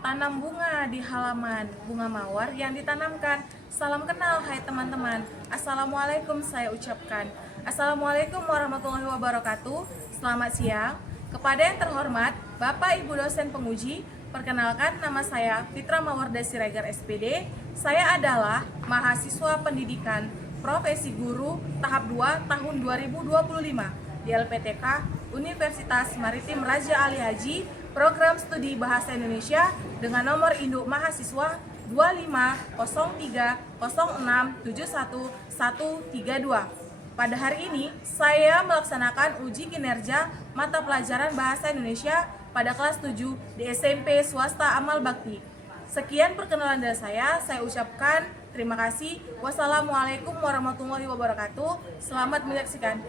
tanam bunga di halaman bunga mawar yang ditanamkan. Salam kenal, hai teman-teman. Assalamualaikum saya ucapkan. Assalamualaikum warahmatullahi wabarakatuh. Selamat siang. Kepada yang terhormat, Bapak Ibu dosen penguji, perkenalkan nama saya Fitra Mawarda Siregar SPD. Saya adalah mahasiswa pendidikan profesi guru tahap 2 tahun 2025 di LPTK Universitas Maritim Raja Ali Haji, program studi Bahasa Indonesia dengan nomor induk mahasiswa 250306713132. Pada hari ini, saya melaksanakan uji kinerja mata pelajaran Bahasa Indonesia pada kelas 7 di SMP Swasta Amal Bakti. Sekian perkenalan dari saya ucapkan terima kasih. Wassalamualaikum warahmatullahi wabarakatuh. Selamat menyaksikan.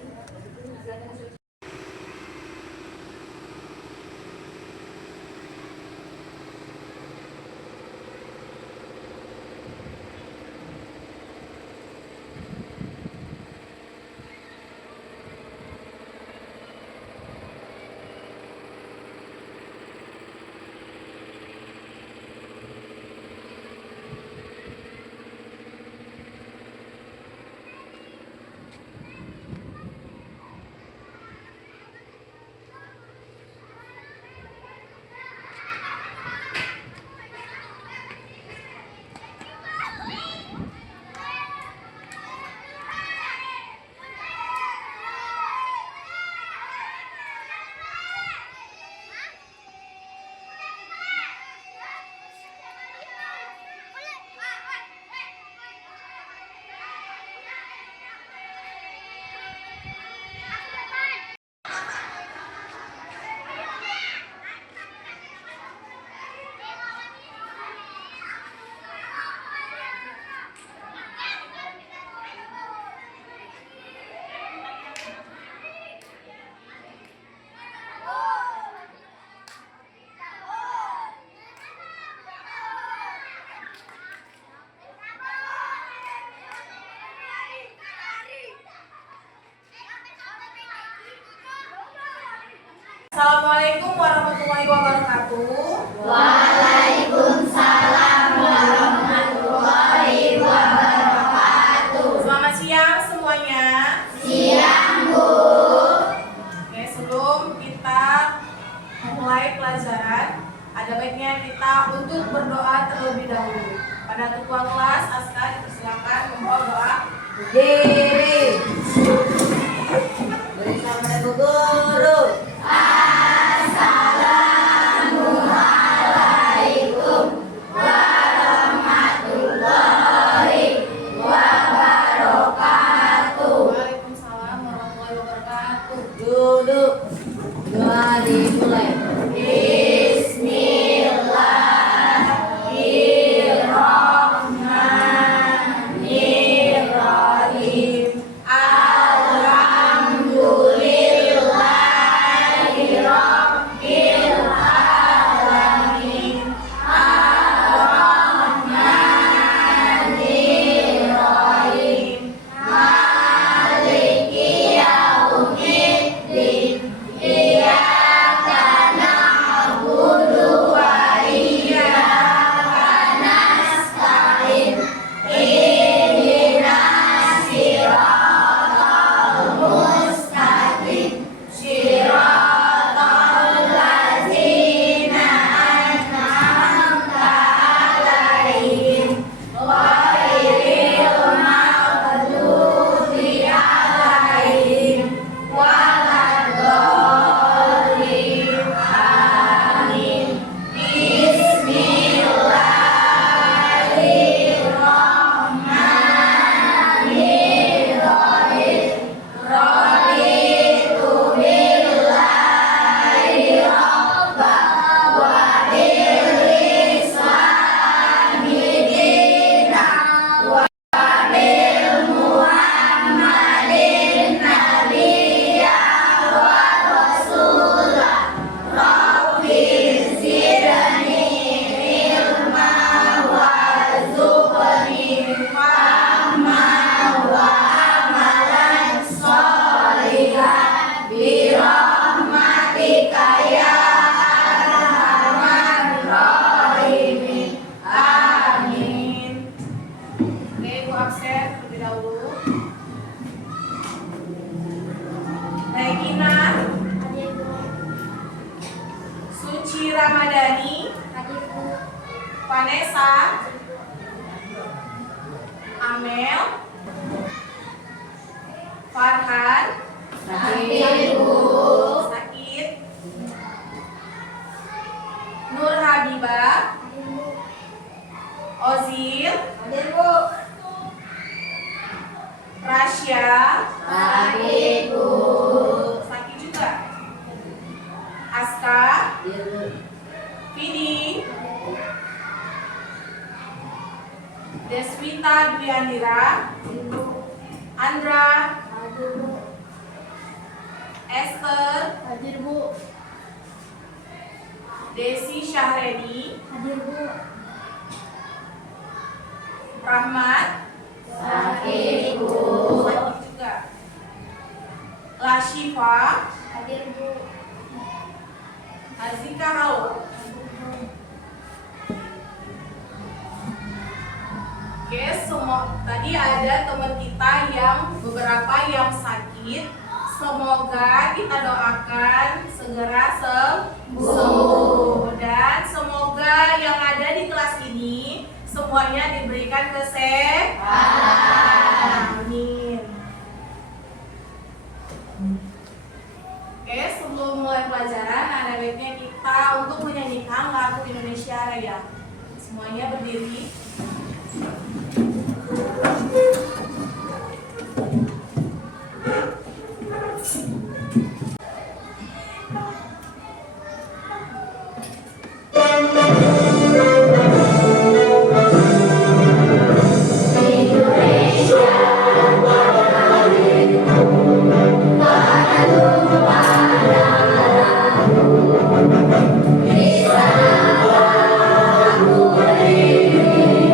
Assalamualaikum warahmatullahi wabarakatuh. Waalaikumsalam warahmatullahi wabarakatuh. Selamat siang semuanya. Siang, Bu. Oke, sebelum kita memulai pelajaran, ada baiknya kita untuk berdoa terlebih dahulu. Pada ketua kelas, Aska dipersilakan membawa doa. Berdiri. Bersama Ibu Guru. Assalamualaikum warahmatullahi wabarakatuh. Waalaikumsalam warahmatullahi wabarakatuh. Duduk. Doa dimulai. Bismillahirrahmanirrahim. Alhamdulillah. Puji Ramadhani, Hadir Bu. Vanessa, Amel, Farhan, Hadir Bu. Sakit, Nur Habibah, Hadir Bu. Ozil, Hadir Bu. Rasya, Hadir Bu. Sakit juga, Aska, Hadir Bu. Vidi, Deswita Dwiandira, Hadir Bu. Andra, Hadir Bu. Esther, Hadir Bu. Desi Syahredi, Hadir Bu. Rahmat, Hadir Bu. Sakit juga, Lashifa, Hadir Bu. Azika Hawa. Oke, semua tadi ada teman kita yang beberapa yang sakit. Semoga kita doakan segera sembuh dan semoga yang ada di kelas ini semuanya diberikan kesehatan. Amin. Oke, sebelum mulai pelajaran ada baiknya kita untuk menyanyikan lagu Indonesia Raya. Semuanya berdiri. Di sana aku berdiri.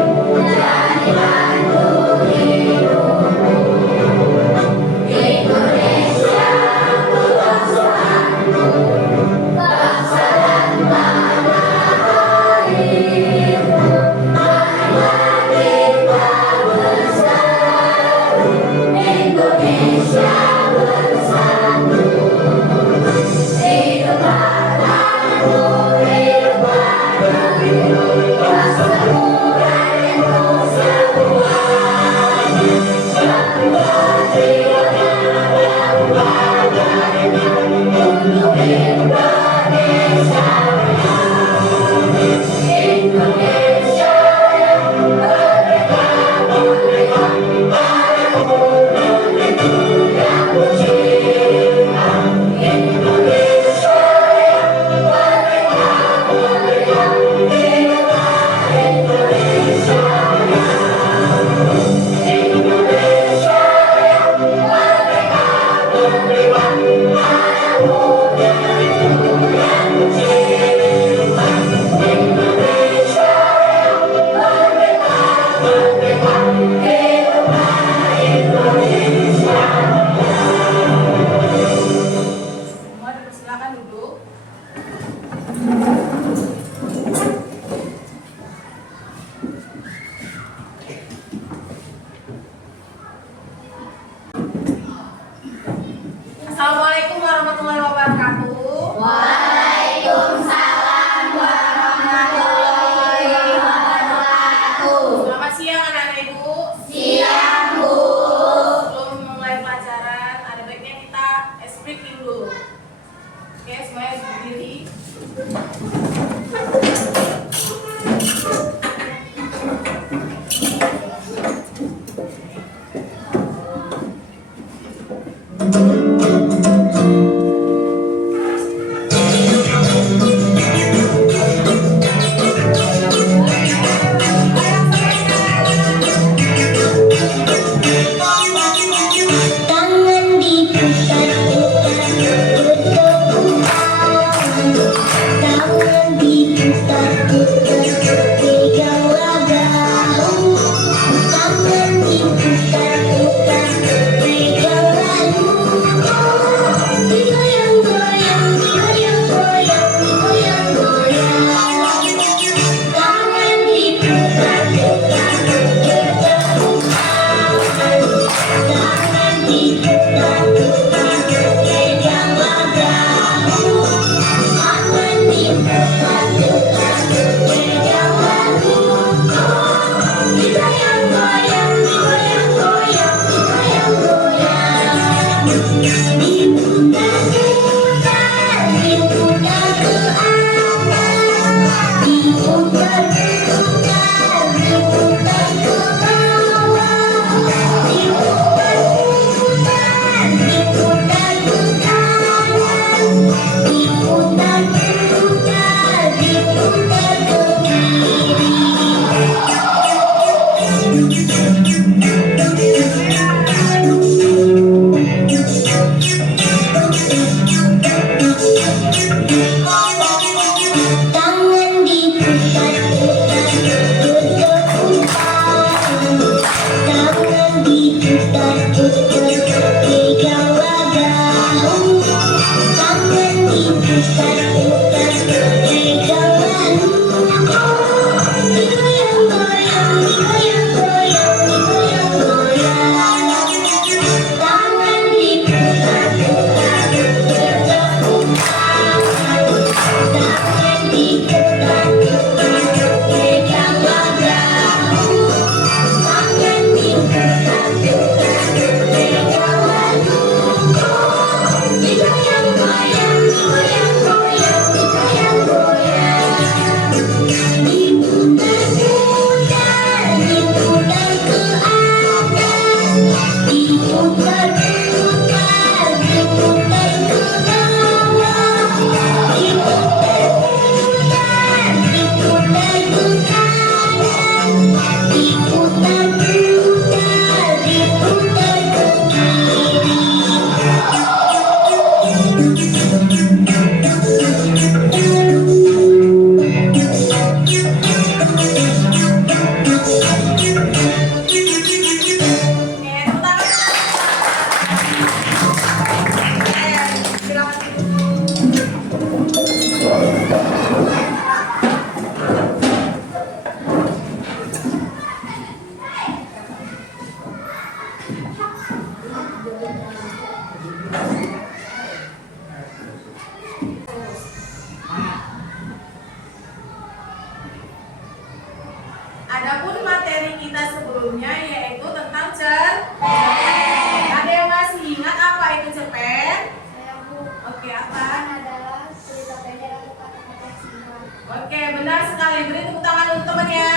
Adapun materi kita sebelumnya yaitu tentang cerpen. Ada yang masih ingat apa itu cerpen? Saya Bu. Oke, apa? Adalah cerita pendek atau kata-kata singkat. Oke, benar sekali. Beri tepuk tangan untuk temannya.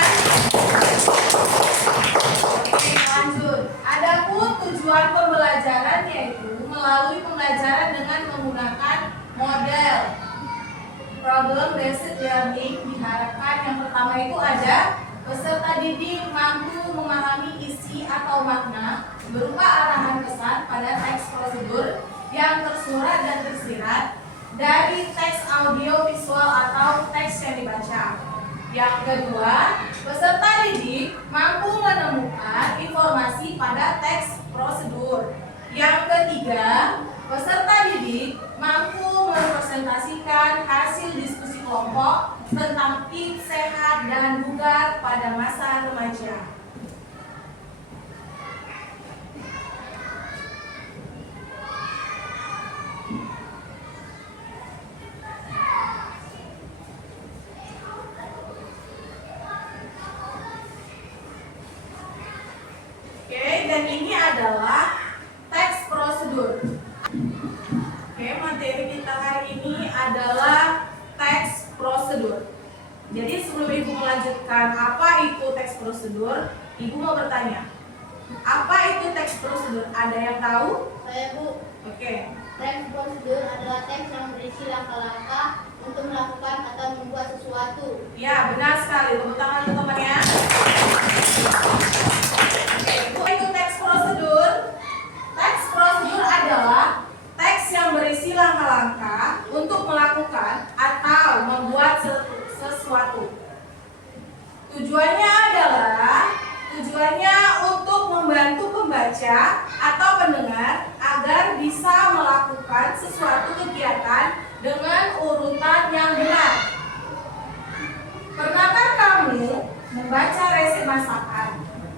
Oke, lanjut. Adapun tujuan pembelajaran yaitu melalui pembelajaran dengan menggunakan model problem based learning. Diharapkan yang pertama itu ada peserta didik mampu memahami isi atau makna berupa arahan pesan pada teks prosedur yang tersurat dan tersirat dari teks audio visual atau teks yang dibaca. Yang kedua, peserta didik mampu menemukan informasi pada teks prosedur. Yang ketiga, peserta didik mampu merepresentasikan hasil diskusi kelompok tentang tips sehat dan bugar pada masa remaja. Oke, dan ini adalah teks prosedur. Oke, materi kita hari ini adalah teks prosedur. Jadi sebelum Ibu melanjutkan apa itu teks prosedur, Ibu mau bertanya, apa itu teks prosedur? Ada yang tahu? Saya Bu. Oke, Teks prosedur adalah teks yang berisi langkah-langkah untuk melakukan atau membuat sesuatu. ya benar sekali. Tepuk tangan untuk temannya. Oke, itu teks prosedur. Teks prosedur adalah teks yang berisi langkah-langkah untuk melakukan atau membuat sesuatu. Tujuannya untuk membantu pembaca atau pendengar agar bisa melakukan sesuatu kegiatan dengan urutan yang benar. Pernahkah kamu membaca resep masakan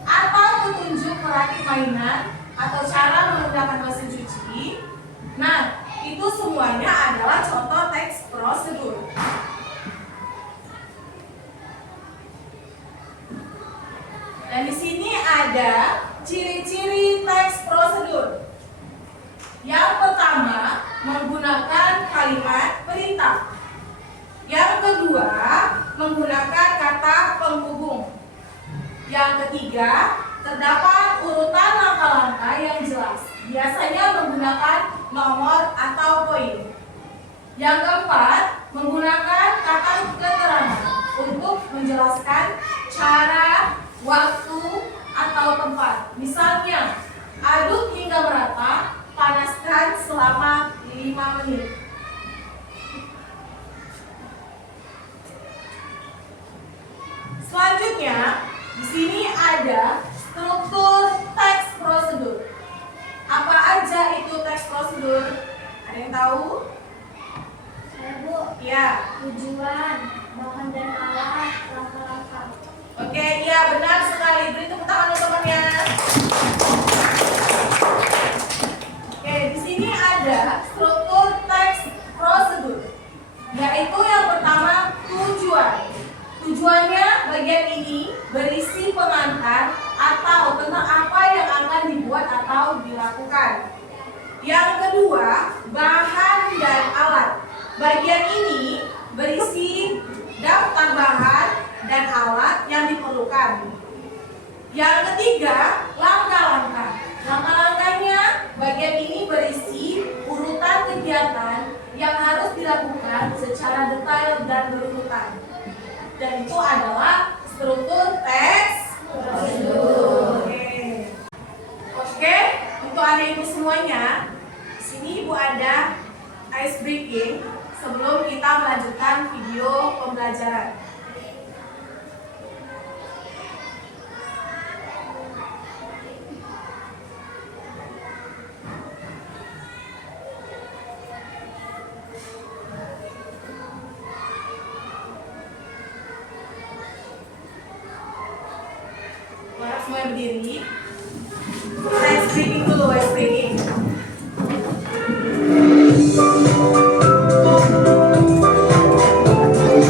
atau petunjuk merakit mainan atau cara menggunakan mesin cuci? Nah, itu semuanya adalah contoh teks prosedur. Dan di sini ada ciri-ciri teks prosedur. Yang pertama, menggunakan kalimat perintah. Yang kedua, menggunakan kata penghubung. Yang ketiga, terdapat urutan langkah-langkah yang jelas. Biasanya menggunakan nomor atau poin. Yang keempat, menggunakan kata keterangan untuk menjelaskan cara, waktu, atau tempat. Misalnya, aduk hingga merata, panaskan selama 5 menit. Selanjutnya, di sini ada struktur teks prosedur. Apa aja itu teks prosedur? Ada yang tahu? Saya Bu, Ya. tujuan, bahan dan alat, langkah-langkah. Oke, iya benar sekali. Beri tepuk tangan teman-temannya. Oke, di sini ada struktur teks prosedur. Yaitu yang pertama, tujuan. Tujuannya bagian ini berisi pengantar atau tentang apa yang akan dibuat atau dilakukan. Yang kedua, bahan dan alat. Bagian ini berisi daftar bahan dan alat yang diperlukan. Yang ketiga, langkah-langkah. Langkah-langkahnya bagian ini berisi urutan kegiatan yang harus dilakukan secara detail dan berurutan. Dan itu adalah struktur teks prosedur. Oke, untuk anak ibu semuanya, di sini ibu ada ice breaking sebelum kita melanjutkan video pembelajaran. Mari semuanya berdiri. Ice breaking dulu, ice breaking.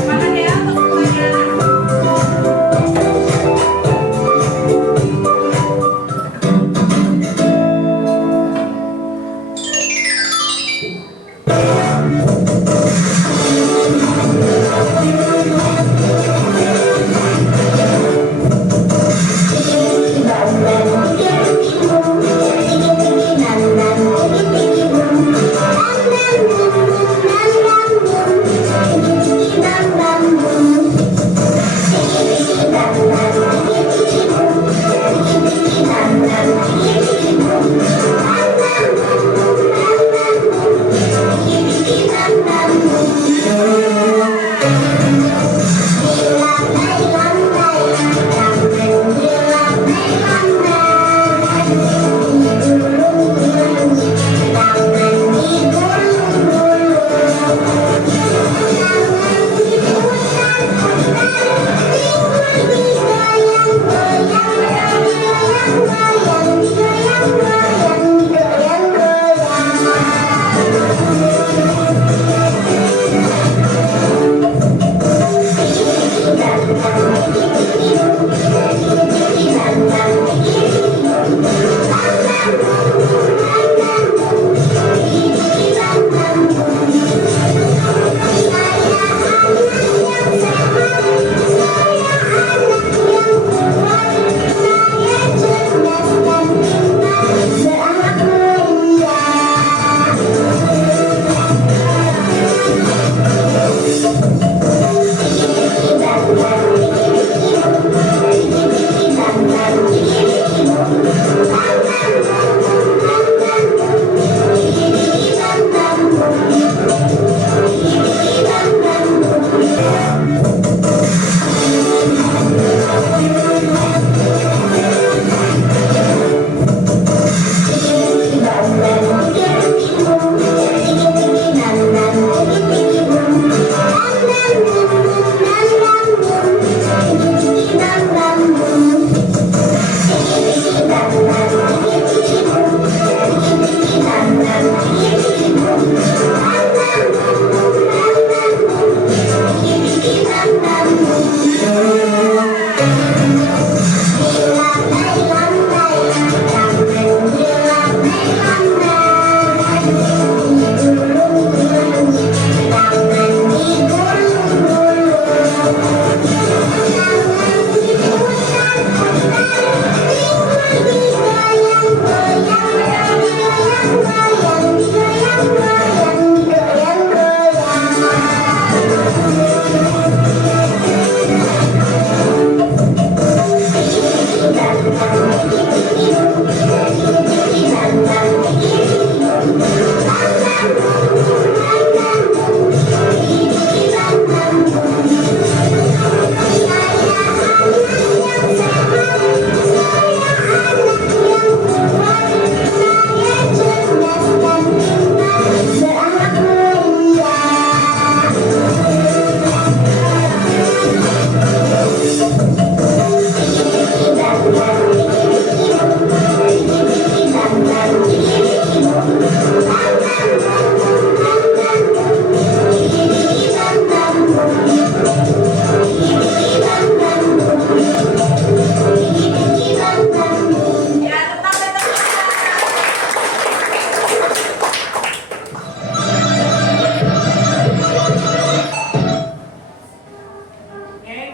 Tangan ya, tepuk tangan.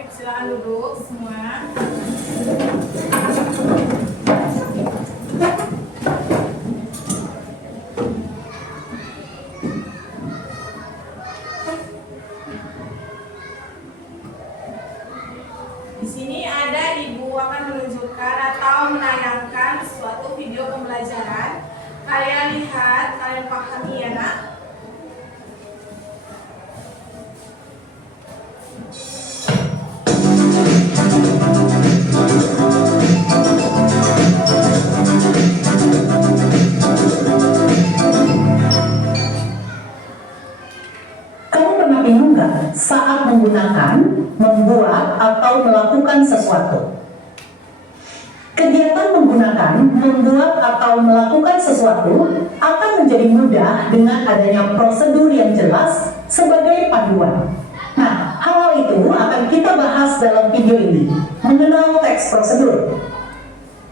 silakan duduk semua. Di sini ada ibu akan menunjukkan atau menayangkan suatu video pembelajaran. Kalian lihat, kalian pahami ya nak? Kamu pernah bingung nggak saat menggunakan, membuat, atau melakukan sesuatu? Kegiatan menggunakan, membuat, atau melakukan sesuatu akan menjadi mudah dengan adanya prosedur yang jelas sebagai panduan. Nah, hal itu akan kita bahas dalam video ini, mengenal teks prosedur.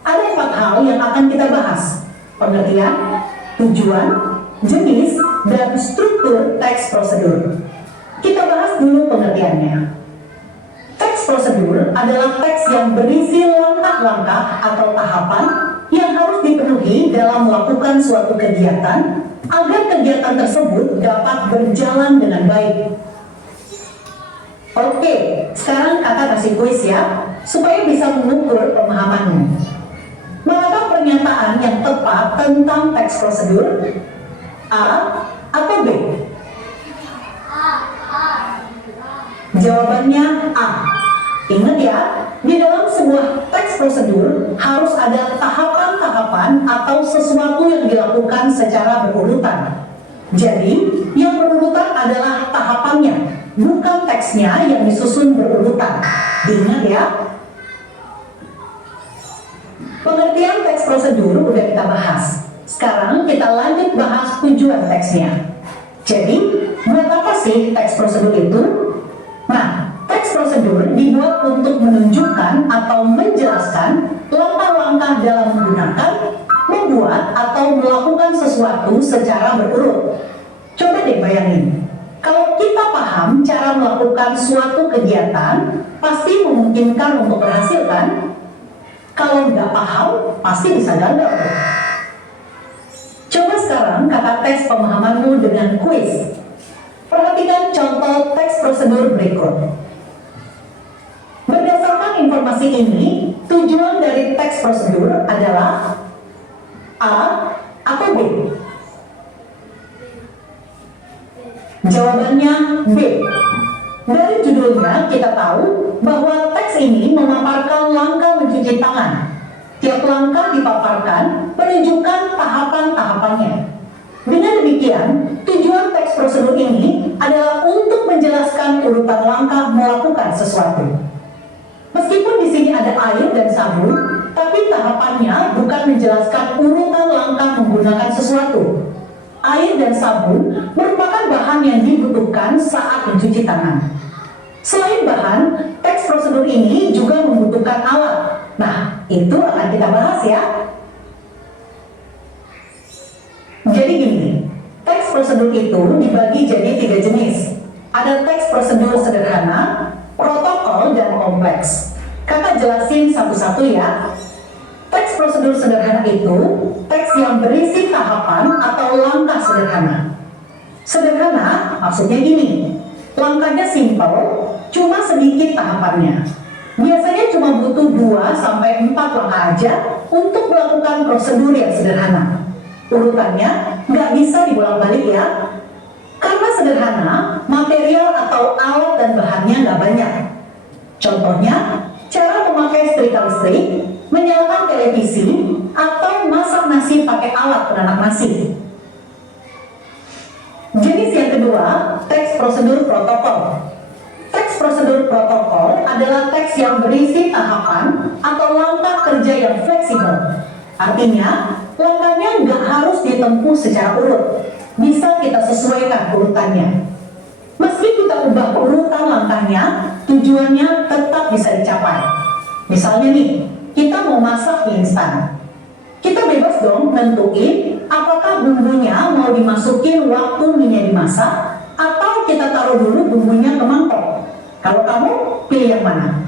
Ada 4 hal yang akan kita bahas: pengertian, tujuan, jenis, dan struktur teks prosedur. Kita bahas dulu pengertiannya. Teks prosedur adalah teks yang berisi langkah-langkah atau tahapan yang harus dipenuhi dalam melakukan suatu kegiatan agar kegiatan tersebut dapat berjalan dengan baik. Oke, sekarang kakak kasih kuis ya, supaya bisa mengukur pemahamanmu. Manakah pernyataan yang tepat tentang teks prosedur? A atau B? Jawabannya A. Ingat ya, di dalam sebuah teks prosedur harus ada tahapan-tahapan atau sesuatu yang dilakukan secara berurutan. Jadi, yang berurutan adalah tahapannya, bukan teksnya yang disusun berurutan. Diingat ya. Pengertian teks prosedur udah kita bahas. Sekarang kita lanjut bahas tujuan teksnya. Jadi, buat apa sih teks prosedur itu? Nah, teks prosedur dibuat untuk menunjukkan atau menjelaskan langkah-langkah dalam menggunakan, membuat, atau melakukan sesuatu secara berurut. Coba deh bayangin, kalau kita paham cara melakukan suatu kegiatan, pasti memungkinkan untuk berhasil kan? Kalau nggak paham, pasti bisa gagal. Coba sekarang kakak tes pemahamanmu dengan kuis. Perhatikan contoh teks prosedur berikut. Berdasarkan informasi ini, tujuan dari teks prosedur adalah A atau B? Jawabannya B. Dari judulnya kita tahu bahwa teks ini memaparkan langkah mencuci tangan. Tiap langkah dipaparkan menunjukkan tahapan-tahapannya. Dengan demikian, tujuan teks prosedur ini adalah untuk menjelaskan urutan langkah melakukan sesuatu. Meskipun di sini ada air dan sabun, tapi tahapannya bukan menjelaskan urutan langkah menggunakan sesuatu. Air dan sabun merupakan bahan yang dibutuhkan saat mencuci tangan. Selain bahan, teks prosedur ini juga membutuhkan alat. Nah, itu akan kita bahas ya. Jadi gini, teks prosedur itu dibagi jadi 3 jenis. Ada teks prosedur sederhana, protokol, dan kompleks. Kakak jelasin satu-satu ya. Teks prosedur sederhana itu teks yang berisi tahapan atau langkah sederhana. Sederhana maksudnya gini, langkahnya simpel, cuma sedikit tahapannya. Biasanya cuma butuh 2-4 langkah aja untuk melakukan prosedur yang sederhana. Urutannya nggak bisa dibolak-balik ya. Karena sederhana, material atau alat dan bahannya nggak banyak. Contohnya, cara memakai setrika listrik, menyalakan televisi, atau masak nasi pakai alat penanak nasi. Jenis yang kedua, teks prosedur protokol. Teks prosedur protokol adalah teks yang berisi tahapan atau langkah kerja yang fleksibel. Artinya, langkahnya nggak harus ditempuh secara urut. Bisa kita sesuaikan urutannya. Meski kita ubah urutan langkahnya, tujuannya tetap bisa dicapai. Misalnya nih, kita mau masak mie instan. Kita bebas dong nentuin apakah bumbunya mau dimasukin waktu mie-nya dimasak, atau kita taruh dulu bumbunya ke mangkok. Kalau kamu pilih yang mana?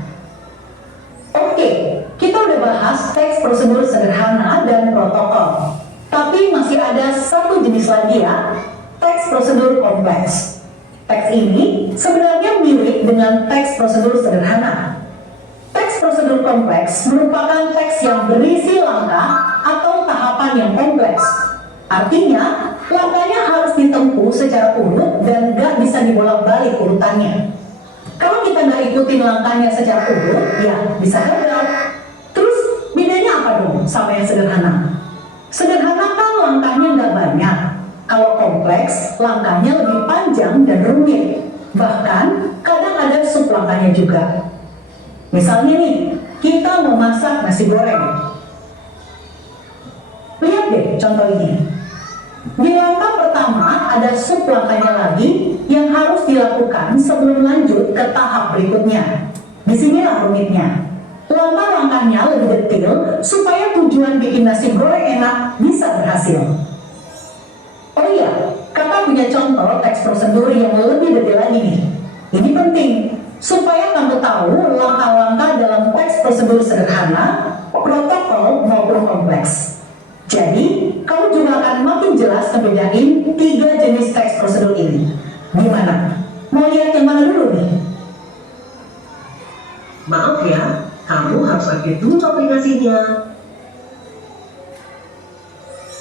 Oke, kita udah bahas teks prosedur sederhana dan protokol. Tapi masih ada satu jenis lagi ya, teks prosedur kompleks. Teks ini sebenarnya mirip dengan teks prosedur sederhana. Teks prosedur kompleks merupakan teks yang berisi langkah atau tahapan yang kompleks. Artinya, langkahnya harus ditempuh secara urut dan gak bisa dibolak-balik urutannya. Kalau kita nggak ikutin langkahnya secara urut, ya bisa gagal. Terus bedanya apa dong sama yang sederhana? Sederhana kan langkahnya nggak banyak. Kalau kompleks, langkahnya lebih panjang dan rumit. Bahkan kadang ada sub langkahnya juga. Misalnya nih, kita mau masak nasi goreng. Lihat deh contoh ini. Di langkah pertama ada sub langkahnya lagi yang harus dilakukan sebelum lanjut ke tahap berikutnya. Disinilah rumitnya. Langkah-langkahnya lebih detail supaya tujuan bikin nasi goreng enak bisa berhasil. Oh iya, kakak punya contoh teks prosedur yang lebih detail lagi nih. Ini penting supaya kamu tahu langkah-langkah dalam teks prosedur sederhana, protokol maupun kompleks. Jadi, kamu juga akan makin jelas ngebedain 3 jenis teks prosedur ini. Gimana? Mau lihat yang mana dulu nih? Maaf ya, kamu harus aktif dulu aplikasinya.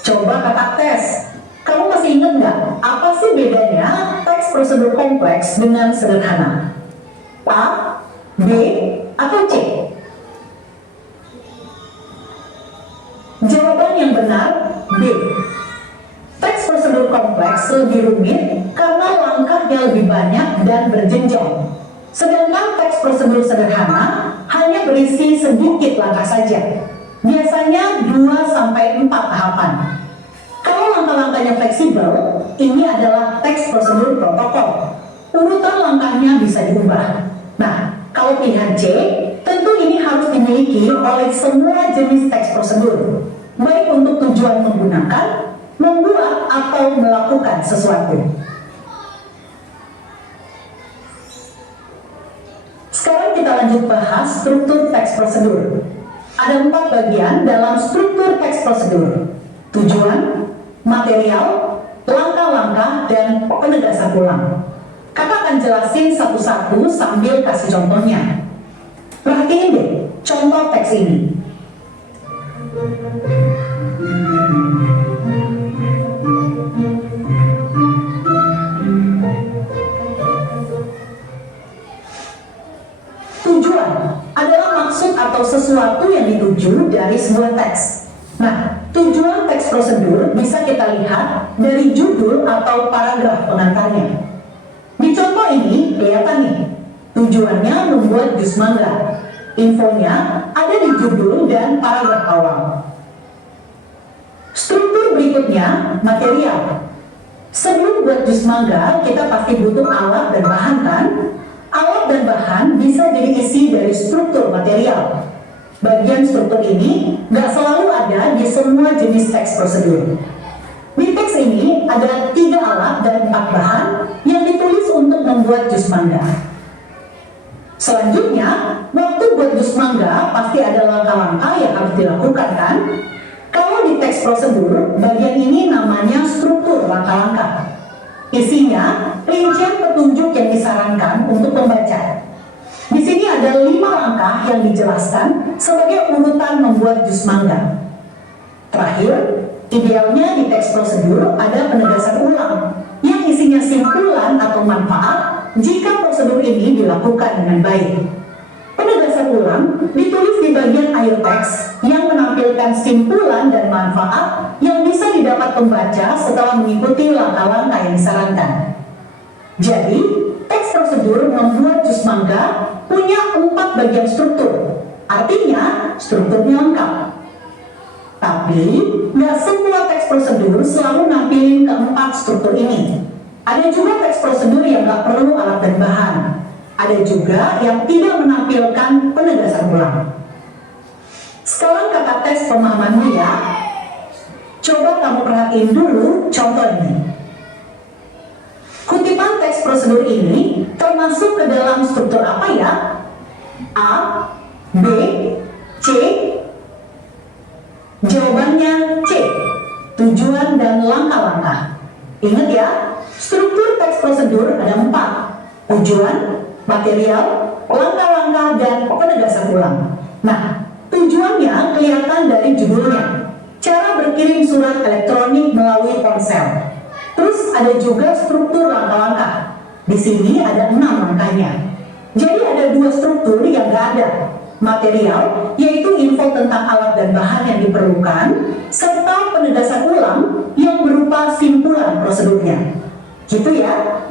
Coba kakak tes. Kamu masih ingat nggak apa sih bedanya teks prosedur kompleks dengan sederhana? A, B, atau C? Jawaban yang benar B. Teks prosedur kompleks lebih rumit karena langkahnya lebih banyak dan berjenjang. Sedangkan teks prosedur sederhana hanya berisi sedikit langkah saja. Biasanya 2-4 tahapan. Kalau langkah-langkahnya fleksibel, ini adalah teks prosedur protokol. Urutan langkahnya bisa diubah. Nah, kalau pilihan C, tentu ini harus dimiliki oleh semua jenis teks prosedur, baik untuk tujuan menggunakan, membuat, atau melakukan sesuatu. Sekarang kita lanjut bahas struktur teks prosedur. Ada 4 bagian dalam struktur teks prosedur: tujuan, material, langkah-langkah, dan penegasan ulang. Kakak akan jelasin satu-satu sambil kasih contohnya. Perhatiin deh contoh teks ini. Tujuan adalah maksud atau sesuatu yang dituju dari sebuah teks. Nah, tujuan teks prosedur bisa kita lihat dari judul atau paragraf pengantarnya. Di contoh ini kelihatan nih, tujuannya membuat jus mangga. Infonya ada di judul dan paragraf awal. Struktur berikutnya, material. Sebelum buat jus mangga, kita pasti butuh alat dan bahan kan? Alat dan bahan bisa jadi isi dari struktur material. Bagian struktur ini nggak selalu ada di semua jenis teks prosedur. Di teks ini ada 3 alat dan 4 bahan yang ditulis untuk membuat jus mangga. Selanjutnya, waktu buat jus mangga pasti ada langkah-langkah yang harus dilakukan kan? Kalau di teks prosedur, bagian ini namanya struktur langkah-langkah. Isinya rincian petunjuk yang disarankan untuk pembaca. Di sini ada 5 langkah yang dijelaskan sebagai urutan membuat jus mangga. Terakhir, idealnya di teks prosedur ada penegasan ulang yang isinya simpulan atau manfaat jika prosedur ini dilakukan dengan baik. Penegasan ulang ditulis di bagian akhir teks yang menampilkan simpulan dan manfaat yang bisa didapat pembaca setelah mengikuti langkah-langkah yang disarankan. Jadi, teks prosedur membuat jus mangga punya 4 bagian struktur. Artinya, strukturnya lengkap. Tapi, nggak semua teks prosedur selalu nampilin keempat struktur ini. Ada juga teks prosedur yang nggak perlu alat dan bahan. Ada juga yang tidak menampilkan penegasan ulang. Sekarang kakak tes pemahamanmu ya. Coba kamu perhatiin dulu contoh ini. Kutipan teks prosedur ini termasuk ke dalam struktur apa ya? A, B, C? Jawabannya C, tujuan dan langkah-langkah. Ingat ya, struktur teks prosedur ada 4, tujuan, material, langkah-langkah, dan penegasan ulang. Nah, tujuannya kelihatan dari judulnya, cara berkirim surat elektronik melalui ponsel. Terus ada juga struktur langkah-langkah. Di sini ada 6 langkahnya. Jadi ada 2 struktur yang gak ada. Material, yaitu info tentang alat dan bahan yang diperlukan, serta penegasan ulang yang berupa simpulan prosedurnya. Gitu ya.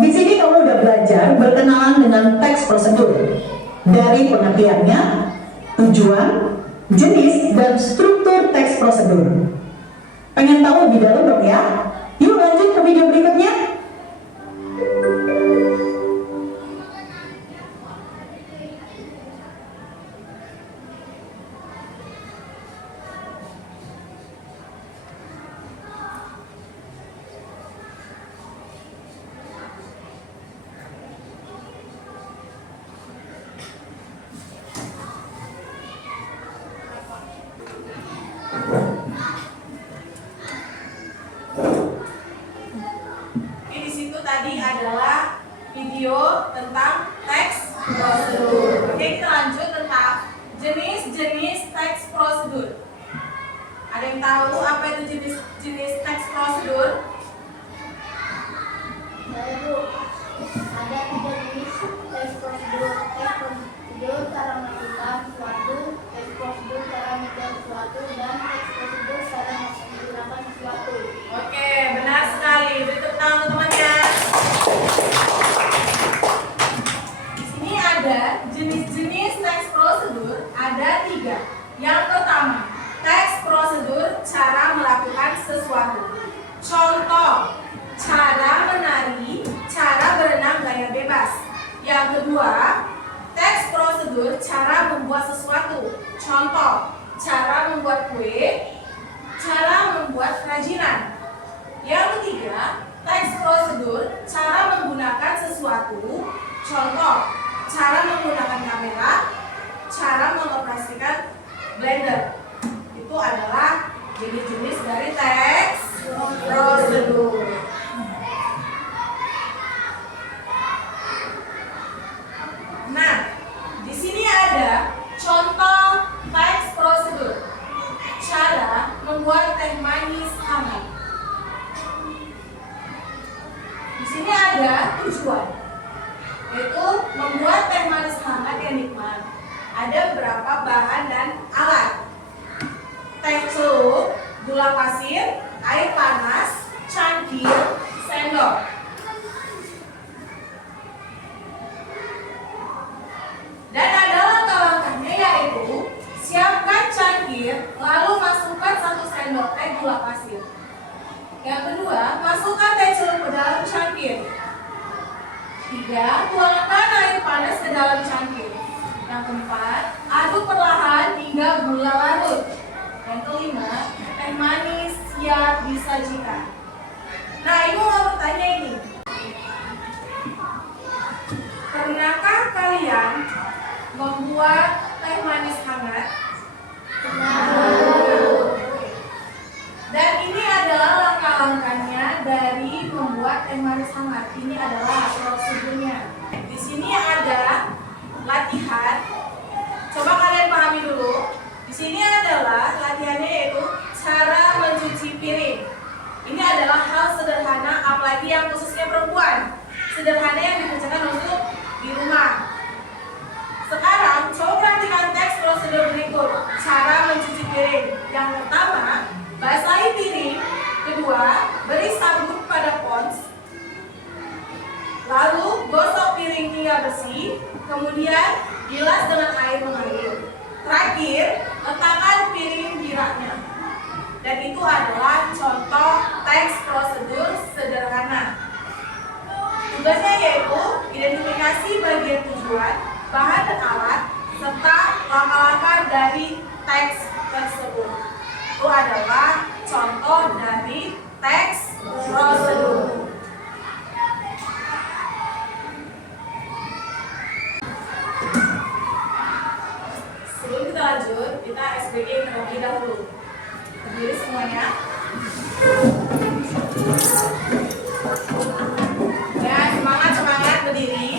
Di sini kamu udah belajar berkenalan dengan teks prosedur. Dari pengertiannya, tujuan, jenis, dan struktur teks prosedur. Pengen tahu lebih dalam dong ya? Yuk lanjut ke video berikutnya. Di situ tadi adalah video tentang teks prosedur. Oke, kita lanjut tentang jenis-jenis teks prosedur. Ada yang tahu apa itu jenis-jenis teks prosedur? Saya Bu, ada 3 jenis teks prosedur. Teks prosedur cara melakukan sesuatu, teks prosedur cara menjawab sesuatu, dan teks prosedur cara menggunakan sesuatu. Oke, benar sekali. Beri tepuk tangan teman-teman. Di sini ada jenis-jenis teks prosedur, ada 3. Yang pertama, teks prosedur cara melakukan sesuatu. Contoh, cara menari, cara berenang gaya bebas. Yang kedua, teks prosedur cara membuat sesuatu. Contoh, cara membuat kue, cara membuat kerajinan. Yang ketiga, teks prosedur cara menggunakan sesuatu. Contoh, cara menggunakan kamera, cara mengoperasikan blender. Itu adalah jenis-jenis dari teks prosedur. Nah, di sini ada contoh teks prosedur. Cara membuat teh manis hangat. Di sini ada tujuan, yaitu membuat teh manis hangat yang nikmat. Ada beberapa bahan dan alat: teh celup, gula pasir, air panas, cangkir, sendok. Dan ada langkah-langkahnya, yaitu siapkan cangkir, lalu masukkan 1 sendok teh gula pasir. Yang kedua, masukkan teh celup ke dalam cangkir. 3, tuangkan air panas ke dalam cangkir. Yang keempat, aduk perlahan hingga gula larut. Yang kelima, teh manis siap disajikan. Nah, Ibu mau bertanya ini. Pernahkah kalian membuat teh manis hangat? Dan ini adalah langkah-langkahnya dari membuat teh manis hangat. Ini adalah prosedurnya. Di sini ada latihan. Coba kalian pahami dulu. Di sini adalah latihannya, yaitu cara mencuci piring. Ini adalah hal sederhana, apalagi yang khususnya perempuan. Sederhana yang dikerjakan untuk di rumah. Sekarang coba perhatikan teks prosedur berikut. Cara mencuci piring. Yang pertama, basahi piring. Kedua, beri sabun pada pons. Lalu gosok piring hingga bersih. Kemudian bilas dengan air mengalir. Terakhir, letakkan piring di raknya. Dan itu adalah contoh teks prosedur sederhana. Tugasnya yaitu identifikasi bagian tujuan, bahan dan alat, serta langkah-langkah dari teks tersebut. Itu adalah contoh dari teks kita SBG terlebih dahulu. Berdiri semuanya. Ya, semangat berdiri.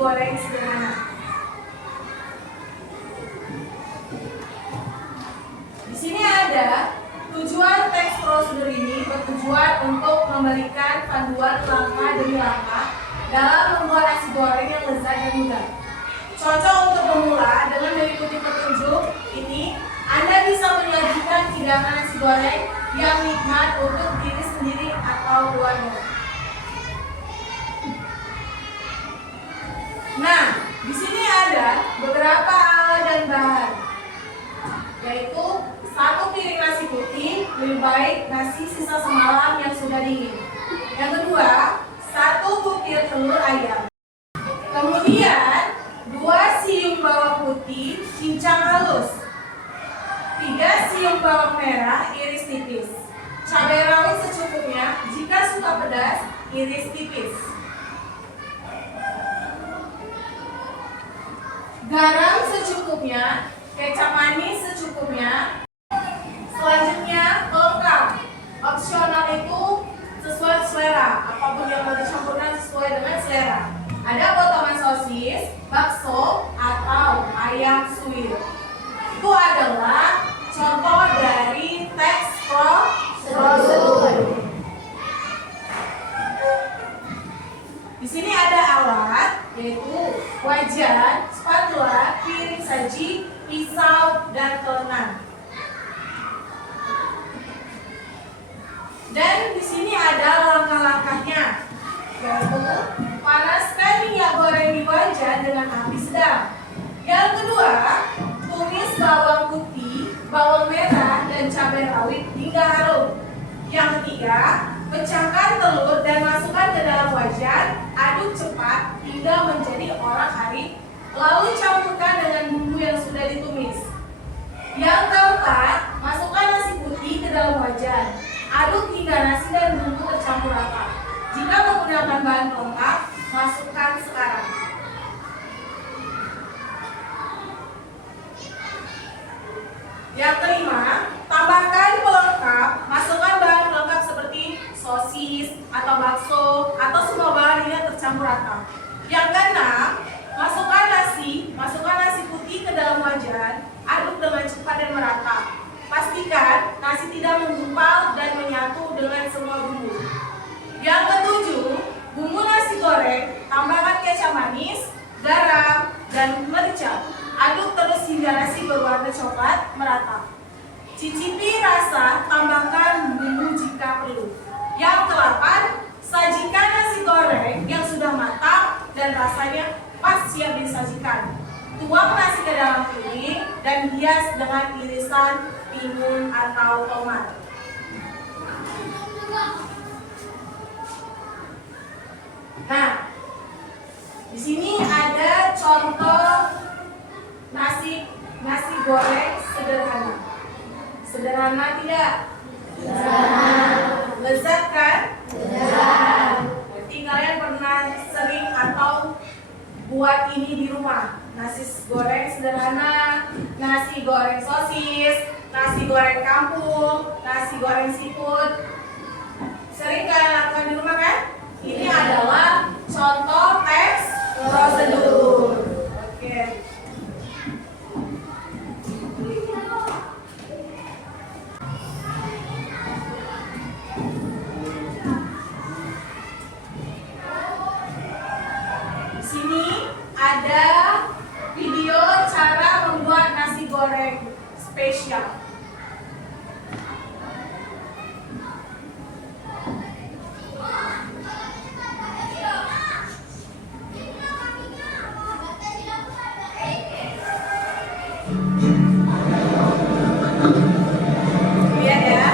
goreng sederhana. Di sini ada tujuan teks prosedur ini bertujuan untuk memberikan panduan langkah demi langkah dalam membuat nasi goreng yang lezat dan mudah. Cocok untuk pemula. Dengan mengikuti petunjuk ini, Anda bisa menyajikan hidangan nasi goreng yang nikmat untuk diri sendiri atau keluarga. Nah, di sini ada beberapa alat dan bahan, yaitu 1 piring nasi putih, 5 cincang halus. 3. Siung bawang merah, iris tipis. Cabai rawit secukupnya, jika suka pedas, iris tipis. Garam secukupnya, kecap manis secukupnya. Selanjutnya, pelengkap. Opsional itu sesuai selera, apapun yang mau dicampurkan sesuai dengan selera. Ada potongan sosis, bakso, atau ayam suwir. Itu adalah contoh dari teks prosedur. Di sini ada alat, yaitu wajan, spatula, piring saji, pisau, dan telenan. Dan di sini ada langkah-langkahnya, yaitu panaskan minyak goreng di wajan dengan api sedang. Yang kedua, tumis bawang putih, bawang merah, dan cabai rawit hingga harum. Yang ketiga, pecahkan telur dan masukkan ke dalam wajan, aduk cepat hingga menjadi orak-arik, lalu campurkan dengan bumbu yang sudah ditumis. Yang keempat, masukkan nasi putih ke dalam wajan, aduk hingga nasi dan bumbu tercampur rata. Jika menggunakan bahan pelengkap, masukkan sekarang. Yang kelima, tambahkan pelengkap, masukkan bahan pelengkap seperti sosis atau bakso atau semua bahan yang tercampur rata. Yang keenam, masukkan nasi putih ke dalam wajan, aduk dengan cepat dan merata. Pastikan nasi tidak menggumpal dan menyatu dengan semua bumbu. Yang ketujuh, bumbu nasi goreng, tambahkan kecap manis, garam, dan merica. Aduk terus hingga nasi berwarna coklat merata. Cicipi rasa, tambahkan bumbu jika perlu. Yang ke-8, sajikan nasi goreng yang sudah matang dan rasanya pas siap disajikan. Tuang nasi ke dalam piring dan hias dengan irisan timun atau tomat. Nah, di sini ada contoh nasi goreng sederhana. Sederhana tidak? Lezat kan? Berarti kalian pernah sering atau buat ini di rumah. Nasi goreng sederhana, nasi goreng sosis, nasi goreng kampung, nasi goreng seafood. Sering kalian lakukan di rumah kan? Ini adalah contoh teks prosedur. Oke. Di sini ada video cara membuat nasi goreng spesial. Lihat ya.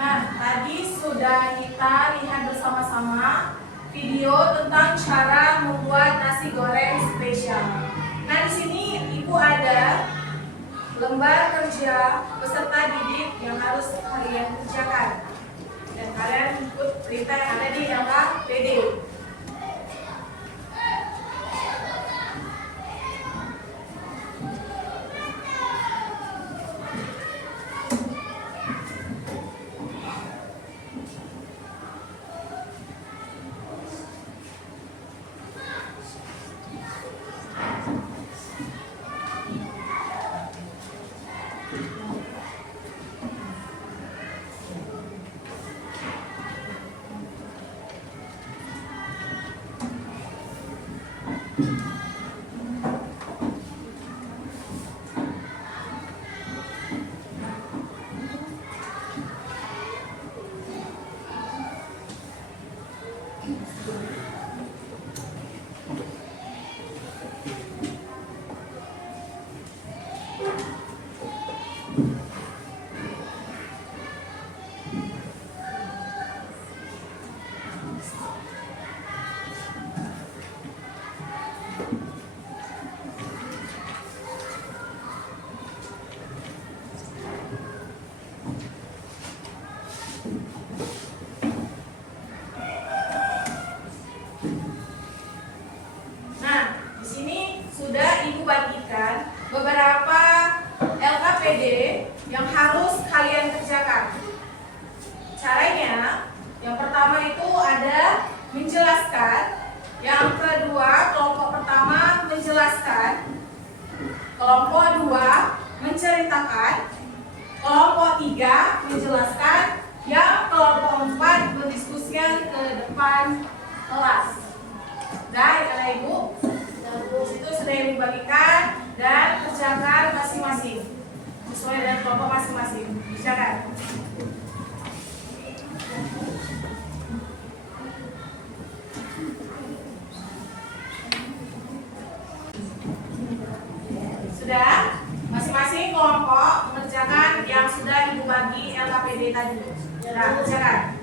Nah, tadi sudah kita lihat bersama-sama video tentang cara membuat nasi goreng spesial. Nah, di sini Ibu ada lembar kerja peserta didik yang harus kalian kerjakan. Dan kalian ikut perintah yang ada di LKPD. Nah, di sini sudah Ibu bagikan beberapa LKPD yang harus kalian kerjakan. Caranya, yang pertama itu ada menjelaskan, yang kedua kelompok pertama menjelaskan, kelompok dua menceritakan, kelompok tiga menjelaskan, yang kelompok empat mendiskusikan ke depan kelas. Dan karena Ibu, itu sudah Ibu bagikan dan kerjakan masing-masing sesuai dengan kelompok masing-masing. Kerjakan. Sudah? Masing-masing kelompok mengerjakan yang sudah Ibu bagi LKPD tadi. Sudah, kerjakan.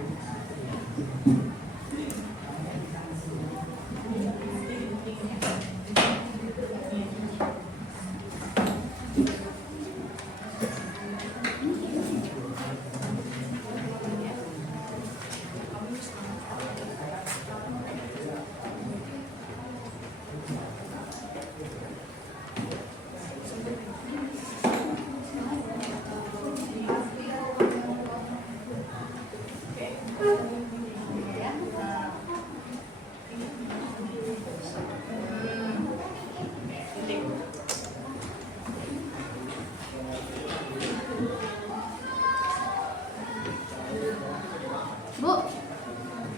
Bu,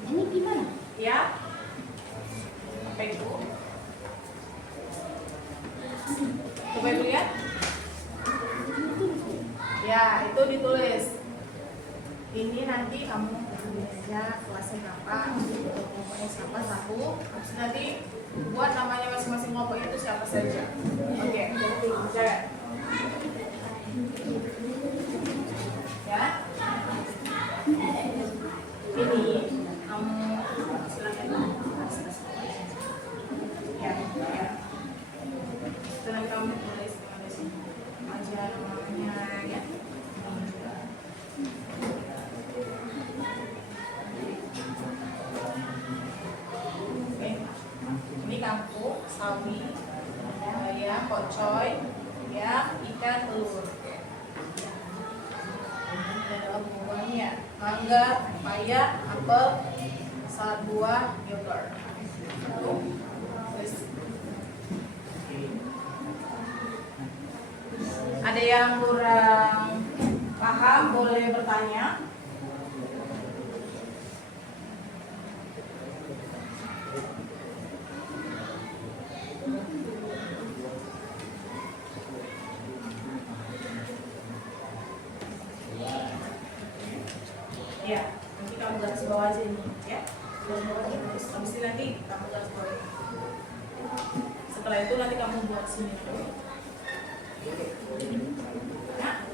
ini gimana? Ya. Apa itu? Coba Ibu lihat. Ya, itu ditulis. Ini nanti kamu tulis aja kelasnya berapa, kelompoknya siapa satu. Terus nanti buat namanya masing-masing kelompoknya itu siapa saja. Oke, jaga. Ya. Ini kamu silakan. kangkung, sawi, ya, pocoy, ya, ikan, telur. Ini adalah buah-buahnya: mangga, pepaya, apel, salad buah, yogurt. Terus ada yang kurang paham boleh bertanya. Ya, nanti kamu garis bawah aja ini, ya. Garis bawah terus. Habis ini nanti kamu garis bawah. Setelah itu nanti kamu buat sini. Ya.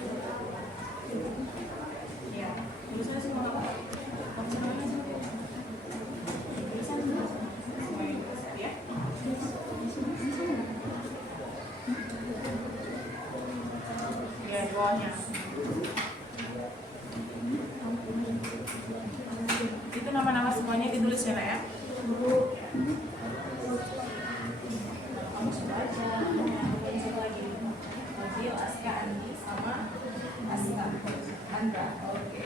Ya. Tulisannya semua apa? Kamu semuanya semua. Tulisan semua. Semuanya ya. Ya, di bawahnya. Itu nama-nama semuanya ditulis ya, Nak, ya. Kamu sudah aja. Yang satu lagi. Fadil, Aska, Andi, sama Aska. Andra. Oke.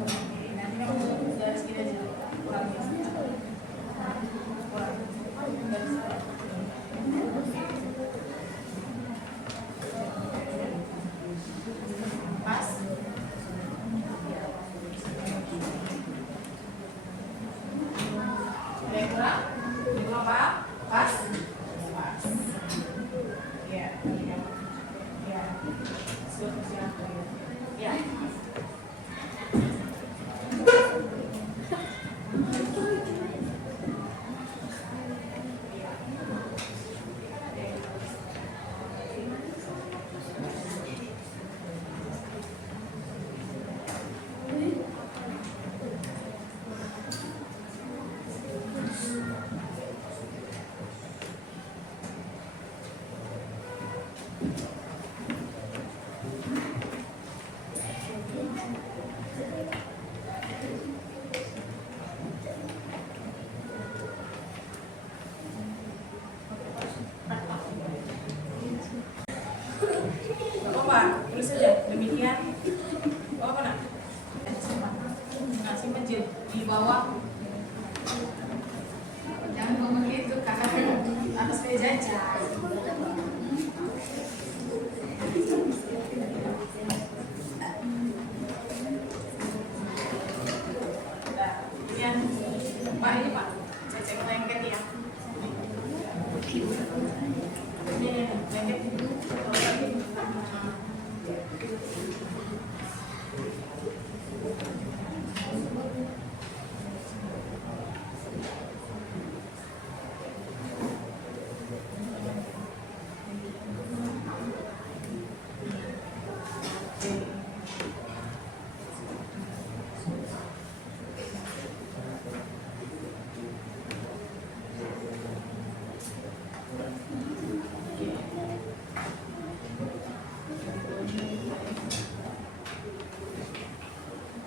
Oke, nanti kamu garis gini aja. Kurang ya. Kurang. Garis. Pas. Ada yang kurang? Yang kurang apa? Pas? Pas. Ya. Ya. Siap. Ya. Apa? Tulis saja. Demikian. Apa, Nak? Nah, simpan di bawah. Jangan ngomong gitu, kakak atas meja aja. Nah, kemudian Pak, ini Pak, cek lengket ya. Ini lengket.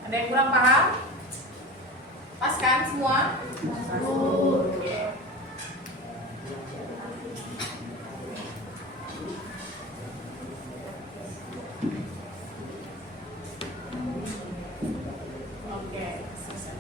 Ada yang kurang paham? Pas kan semua? Oke. Oke, selesai.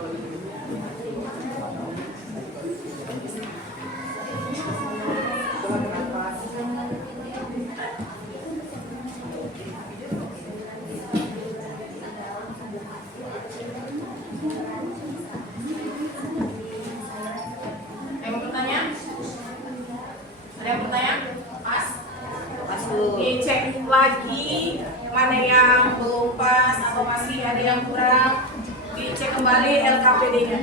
Yang mau bertanya? Ada yang bertanya? Pas? Pas dulu. Dicek lagi mana yang belum pas atau masih ada yang kurang. Dicek kembali LKPD-nya.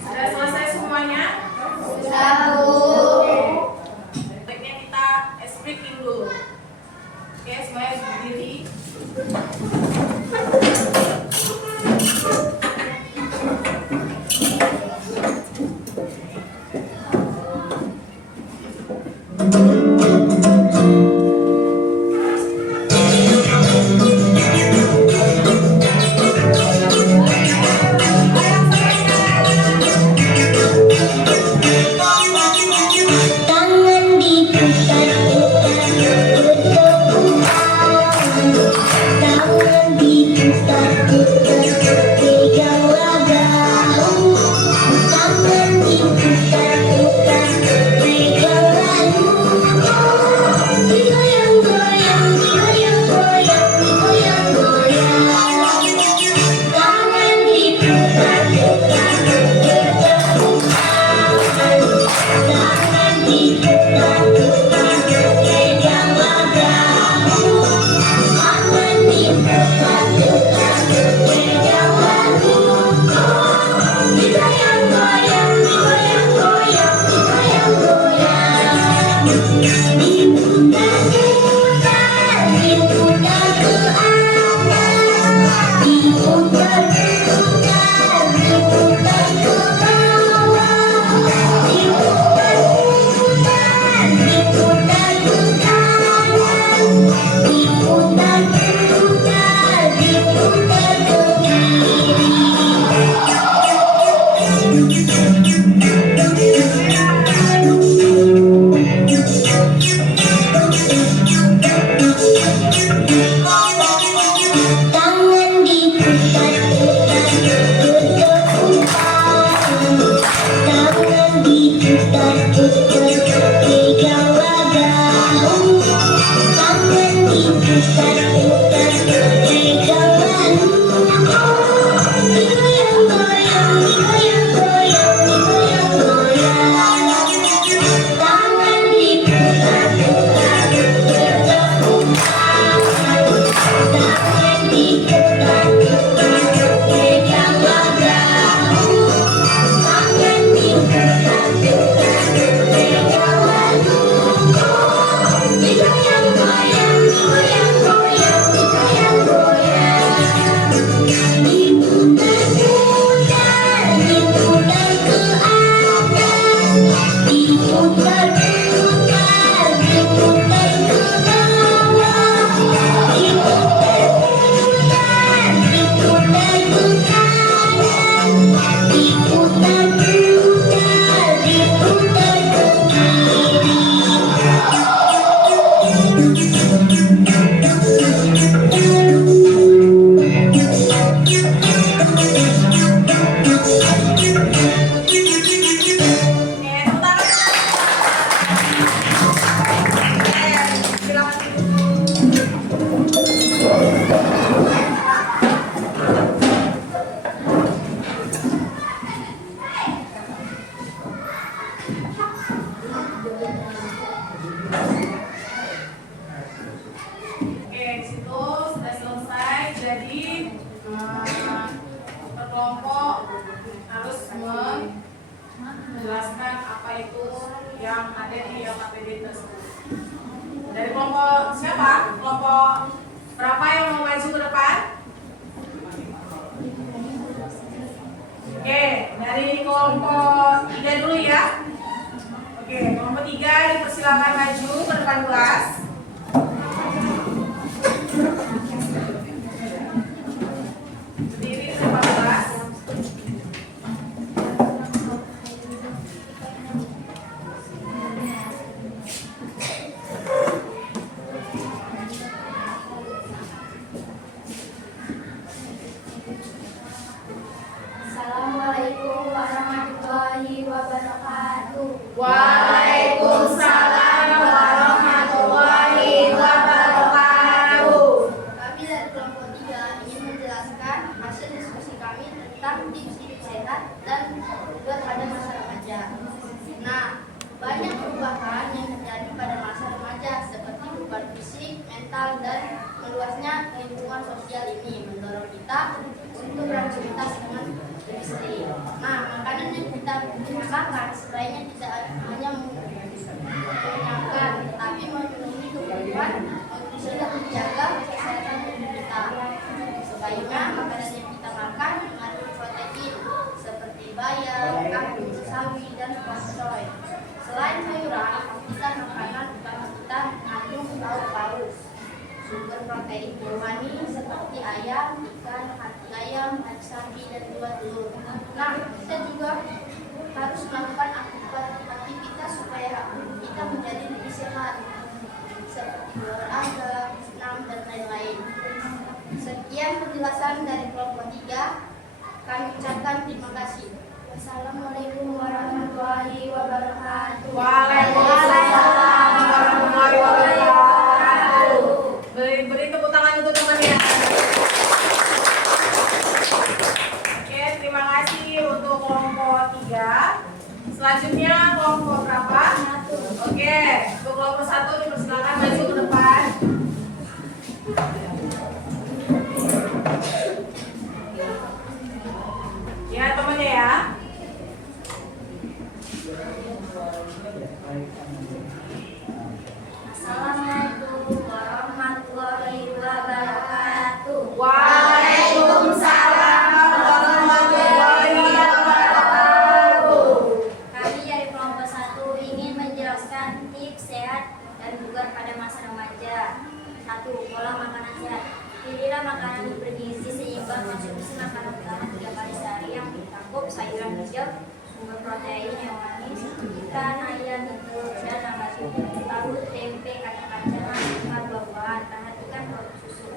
Sudah selesai semuanya? Baiknya kita speaking dulu. Oke, semuanya berdiri. kelompok siapa? Kelompok berapa yang mau maju ke depan? Oke, dari kelompok 3 dulu ya. Oke, kelompok 3 dipersilakan maju ke depan kelas. Berdiri di depan kelas. Assalamualaikum warahmatullahi wabarakatuh. Waalaikumsalam warahmatullahi wabarakatuh. Kami dari kelompok 3 ingin menjelaskan hasil diskusi kami tentang tips hidup sehat dan juga pada masa remaja. Nah, banyak perubahan yang terjadi pada masa remaja seperti perubahan fisik, mental, dan meluasnya lingkungan sosial ini mendorong kita untuk beraktivitas dengan lebih sering. Nah, makanan yang kita makan sebaiknya tidak hanya mengenyangkan, tetapi memenuhi kebutuhan nutrisi dan menjaga kesehatan tubuh kita. Sebaiknya makanan yang kita makan mengandung protein seperti bayam, kangkung, sawi, dan soy. Selain sayuran, kita makanan utama kita mengandung lauk paus, sumber protein hewani seperti ayam, ikan, hati ayam, hati sapi, dan juga telur. Nah, kita juga harus melakukan aktivitas supaya kita menjadi lebih sehat, seperti berolahraga, senam, dan lain-lain. Sekian penjelasan dari kelompok 3. Kami ucapkan terima kasih. Wassalamualaikum warahmatullahi wabarakatuh. Waalaikumsalam warahmatullahi wabarakatuh. Beri tepuk tangan untuk temannya. Oke, terima kasih untuk kelompok 3. Selanjutnya kelompok berapa? 1. Oke, untuk kelompok 1 dipersilakan maju ke depan. Ya, temannya ya. Assalamualaikum warahmatullahi wabarakatuh. Waalaikumsalam warahmatullahi wabarakatuh. Kami dari kelompok 1 ingin menjelaskan tips sehat dan bugar pada masa remaja. 1. Pola makanan sehat. Pilihlah makanan bergizi seimbang, konsumsi makanan utama 3 kali sehari yang mencakup sayuran hijau, sumber protein hewani, ikan, ayam, telur, dan nabati, tahu, tempe, kacang-kacangan, ikan, buah-buahan. Perhatikan produk susu.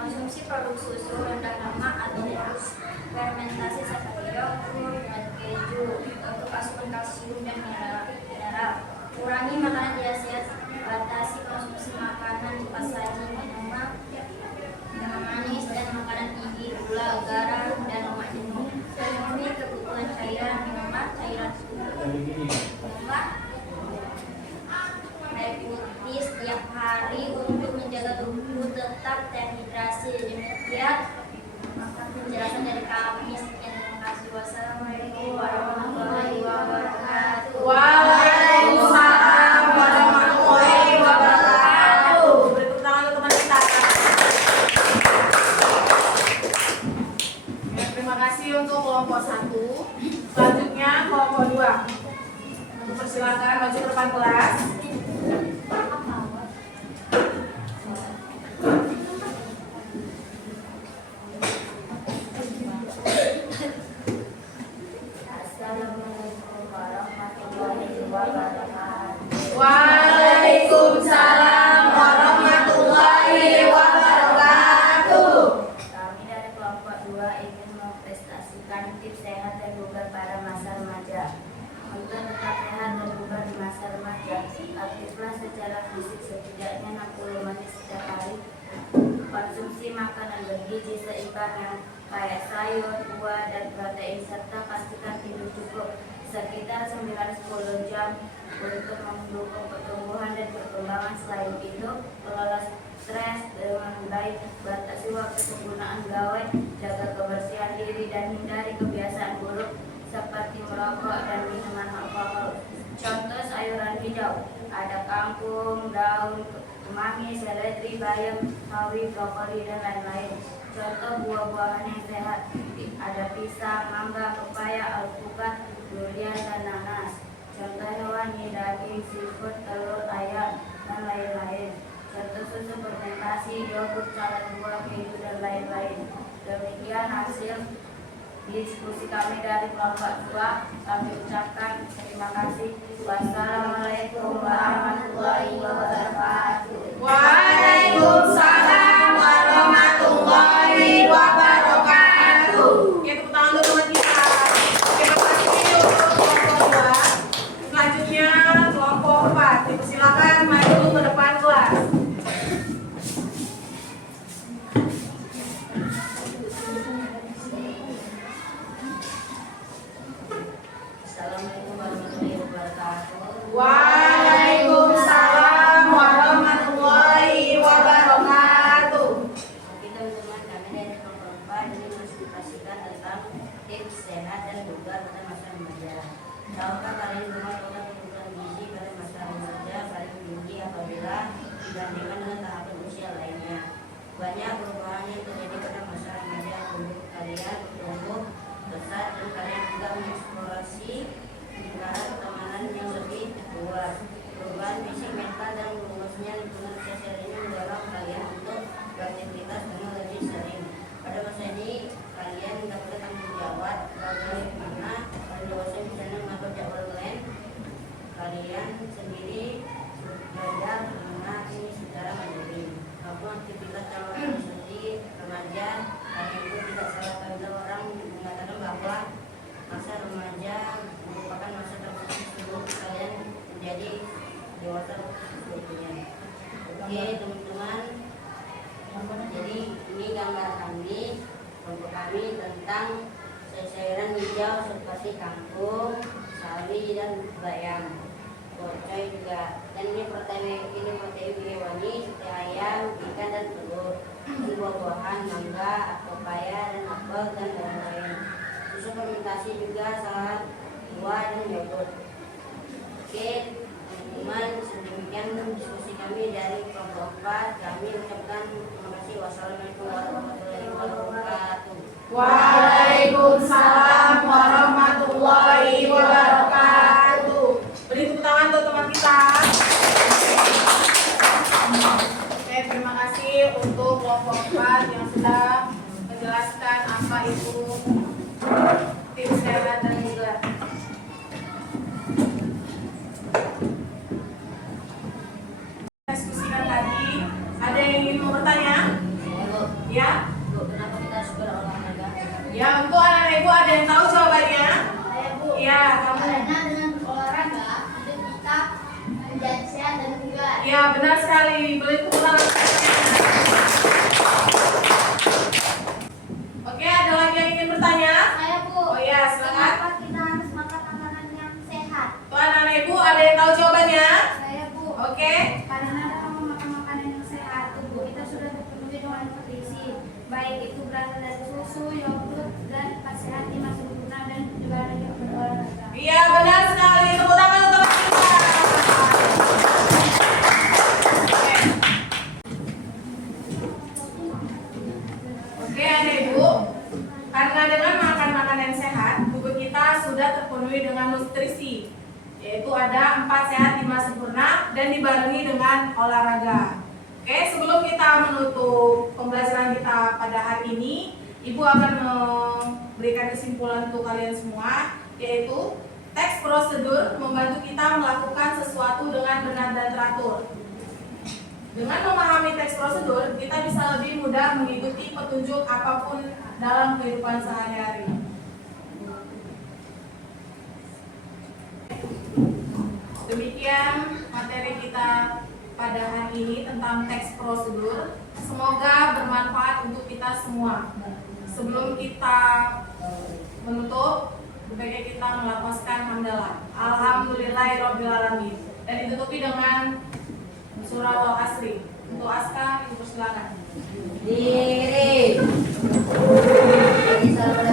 Konsumsi produk susu rendah lemak atau fermentasi seperti yogurt dan keju untuk asupan kalsium dan mineral. Kurangi makanan tidak sehat, batasi konsumsi makanan cepat saji, minuman manis dan makanan tinggi gula, garam, dan lemak jenuh. Penuhi kebutuhan cairan minuman, cairan minuman air putih setiap hari untuk menjaga tubuh tetap terhidrasi. Demikian penjelasan dari kami. Sekian, terima kasih. Wassalamualaikum warahmatullahi wabarakatuh. Waalaikumsalam warahmatullahi wabarakatuh. Beri tepuk tangan untuk teman kita. Ya, terima kasih untuk kelompok 1. Selanjutnya kelompok 2. Persilakan maju ke depan kelas. Assalamualaikum warahmatullahi wabarakatuh. Waalaikumsalam warahmatullahi wabarakatuh. Kami dari kelompok 2 ingin mempresentasikan tips sehat dan bugar pada masa remaja. Untuk tetap sehat dan bugar di masa remaja, aktiflah secara fisik setidaknya 60 menit setiap hari. Konsumsi makanan bergizi seimbang yang kaya sayur, buah, dan protein, serta pastikan tidur cukup sekitar 9-10 jam untuk mendukung pertumbuhan dan perkembangan. Selain itu, kelola stres dengan baik, batasi waktu penggunaan gawai, jaga kebersihan diri, dan hindari kebiasaan buruk seperti merokok dan minuman alkohol. Contoh sayuran hijau, ada kangkung, daun, kemangi, seledri, bayam, sawi, brokoli, dan lain-lain. Contoh buah-buahan yang sehat ada pisang, mangga, pepaya, alpukat, durian, dan nanas. Contoh hewani daging, seafood, telur, ayam, dan lain-lain. Contoh susu fermentasi, yogurt, salad buah, keju, dan lain-lain. Demikian hasil diskusi kami dari kelompok 2. Kami ucapkan terima kasih. Wassalamualaikum warahmatullahi wabarakatuh. Waalaikumsalam warahmatullahi wabarakatuh. Oke, tepuk tangan untuk teman kita. Terima kasih untuk kelompok 2. Selanjutnya kelompok 4. Silakan maju ke depan kelas. Assalamualaikum warahmatullahi wabarakatuh. Waalaikumsalam warahmatullahi wabarakatuh. Oke teman-teman, kami dari kelompok 4 ini menginspirasikan tentang tips sehat dan juga pada masa remaja. Tahukah kalian bahwa total kebutuhan gizi pada masa remaja paling tinggi apabila dibandingkan dengan tahapan usia lainnya? Banyak perubahan yang terjadi pada masa remaja. Tubuh kalian bertumbuh besar dan kalian juga mengeksplorasi lingkaran pertemanan yang lebih luas. Perubahan fisik, mental, dan luasnya lingkungan sosial ini mendorong kalian untuk beraktivitas dengan lebih sering. Pada masa ini kalian dapat tanggung jawab bagaimana para dewasa misalnya mengatur jadwal lain. Kalian sendiri belajar mengenai ini secara mandiri. Maupun aktivitas calon seperti remaja, kalian itu tidak salah pada orang mengatakan bahwa masa remaja merupakan masa terpenting sebelum kalian menjadi dewasa berikutnya. Oke teman-teman, jadi ini gambar kami, kelompok kami tentang sayuran hijau seperti kangkung, sawi, dan bayam, pocoy juga. Dan ini protein hewani seperti ayam, ikan, dan telur. Dan buah-buahan, mangga, pepaya, dan apel, dan lain-lain. Susu fermentasi juga, salad buah, dan yogurt. Oke teman-teman, sedemikian diskusi kami dari kelompok 4. Kami ucapkan terima kasih. Wassalamualaikum warahmatullahi wabarakatuh. Waalaikumsalam warahmatullahi wabarakatuh. Beri tepuk tangan untuk teman kita. Oke, terima kasih untuk kelompok 4 yang sudah menjelaskan apa itu tips sehat dan juga diskusikan tadi. Ada yang ingin mau bertanya? Ya? Bu, kenapa kita harus berolahraga? Ya, untuk anak-anak ibu ada yang tahu jawabannya? Saya Bu. Ya, kamu. Karena dengan olahraga hidup kita menjadi sehat dan bugar. Ya, benar sekali. Boleh tepuk tangan. Oke, ada lagi yang ingin bertanya? Saya Bu. Oh ya, silakan. Kenapa kita harus makan makanan yang sehat? Tuh anak-anak ibu ada yang tahu jawabannya? Saya Bu. Oke. Karena dalam memakan makanan yang sehat, tubuh kita sudah terpenuhi dengan nutrisi, baik itu berasal dari susu, yogurt, dan sehat lima sempurna dan juga ada yang berolahraga. Iya, benar sekali. Tepuk tangan untuk kita. Oke. Oke, anak ibu. Karena dengan makan makanan yang sehat, tubuh kita sudah terpenuhi dengan nutrisi, yaitu ada 4 sehat 5 sempurna dan dibarengi dengan olahraga. Oke, sebelum kita menutup pembelajaran kita pada hari ini, Ibu akan memberikan kesimpulan untuk kalian semua, yaitu teks prosedur membantu kita melakukan sesuatu dengan benar dan teratur. Dengan memahami teks prosedur, kita bisa lebih mudah mengikuti petunjuk apapun dalam kehidupan sehari-hari. Demikian materi kita pada hari ini tentang teks prosedur. Semoga bermanfaat untuk kita semua. Sebelum kita menutup, sebaiknya kita melafazkan hamdalah. Alhamdulillahirobbilalamin. Dan ditutupi dengan surah Al-Asri. Untuk Aska, Ibu persilakan. Diri. Jadi